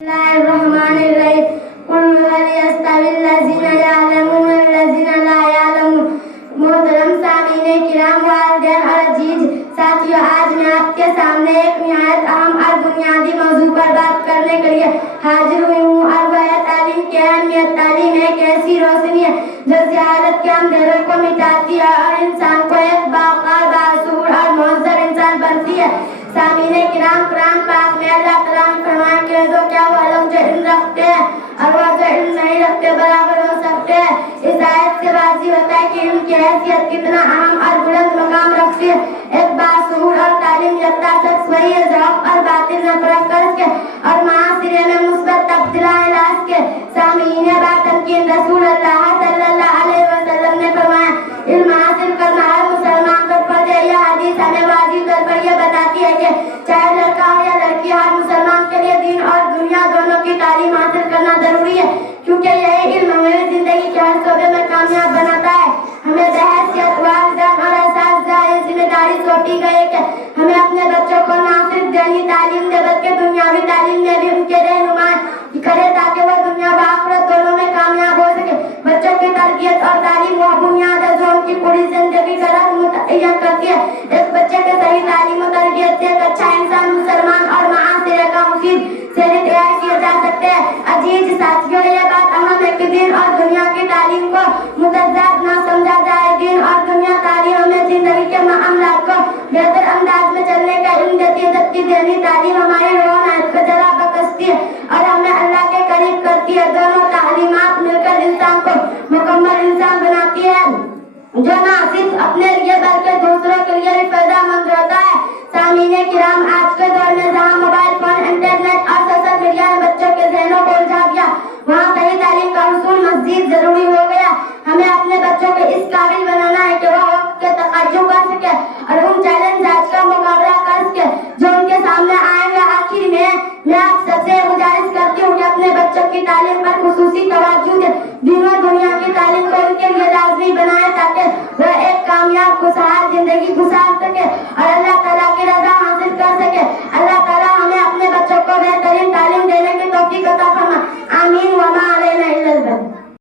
Bismillahirrahmanirrahim. Qul hal yastawi allazina ya'lamun allazina la ya'lamun. मोहतरम सामीने किराम वालिदैन और अजीज साथियों, आज मैं आपके सामने एक निहायत अहम और बुनियादी मौजू पर बात करने के लिए हाजिर हुई हूँ और वह है तालीम की अहमियत। तालीम एक ऐसी रोशनी है जो जहालत के अंधेरों को मिटाती है और इंसान को एक बावकार, बाशऊर और मुहज़्ज़र इंसान बनती है। सामीने किराम, कुरान पाक में अल्लाह तआला ने फरमाया कि जो क्या वो लोग जो इल्म रखते हैं और वो जो इल्म नहीं रखते बराबर हो सकते हैं। इस आयत से वाज़िह होता है कि इल्म की हैसियत कितना अहम और बुलंद मकाम रखती है। एक बाशऊर और तालीम याफ्ता शख्स वही है जो हक़ और बातिल में फर्क करके और माशरे में मुस्बत तब्दीलात ला सके। सामीने बात की रसूल अल्लाह सल्लल्लाहु अलैहि वसल्लम ने फरमाया, इल्म हासिल करना हर मुसलमान पर फर्ज है। यह हदीस हमें वाज़िह तौर पर यह बताती है कि चाहे लड़का हो या लड़की, हर मुसलमान के लिए दीन और दुनिया दोनों की तालीम हासिल करना जरूरी है, क्योंकि यही इल्म हमें जिंदगी के हर शोबे में कामयाब बनाता है। हमें बहैसियत वालिदैन और असातिज़ा ये जिम्मेदारी सौंपी गई है कि हमें अपने बच्चों को ना सिर्फ दीनी तालीम दे बल्कि दुनियावी तालीम में भी उनके रहनुमाई करे ताकि वह दुनिया व आखिरत दोनों में कामयाब हो सके। बच्चों की तरबियत और तालीम वह बुनियाद है जो उनकी पूरी जिंदगी का राह मुतय्यन करती है। एक बच्चे के सही तालीम और तरबियत से एक अच्छा इंसान, मुसलमान और माशरे का मुफीद शहरी तैयार किए जा सकते हैं। अजीज साथियों, ये बात अहम है कि दीन और दुनिया की तालीम को मुतज़ाद न समझा जाए। दीन और दुनिया तालीम हमें जिंदगी के मामलात को बेहतर अंदाज में चलने का इल्म देती है, जबकि दीनी तालीम हमारी रोहनायत को जला बकसती है और हमें अल्लाह के करीब करती है। दोनों तालीमात मिलकर इंसान को मुकम्मल इंसान बनाती है, जो न सिर्फ अपने लिए बल्कि दूसरों के लिए भी फायदेमंद होता है। सामीने किराम, आज के दौर में जहाँ मोबाइल फोन, इंटरनेट और सोशल मीडिया ने बच्चों के ज़हनों को उलझा दिया, वहाँ सही तालीम का हुसूल मज़ीद जरूरी हो गया। हमें अपने बच्चों को इस काबिल बनाना है कि वह वक्त के तक़ाज़ुं कर सके और उन चैलेंज आज का मुकाबला कर सके जो उनके सामने आएंगे। आखिर में मैं आप सबसे गुजारिश करती हूँ कि अपने बच्चों की तालीम पर खुसूसी तवज्जो दें। दीन और दुनिया की तालीम को उनके लिए लाज़मी बनाएं ताकि वह एक कामयाब खुशहाल जिंदगी गुजार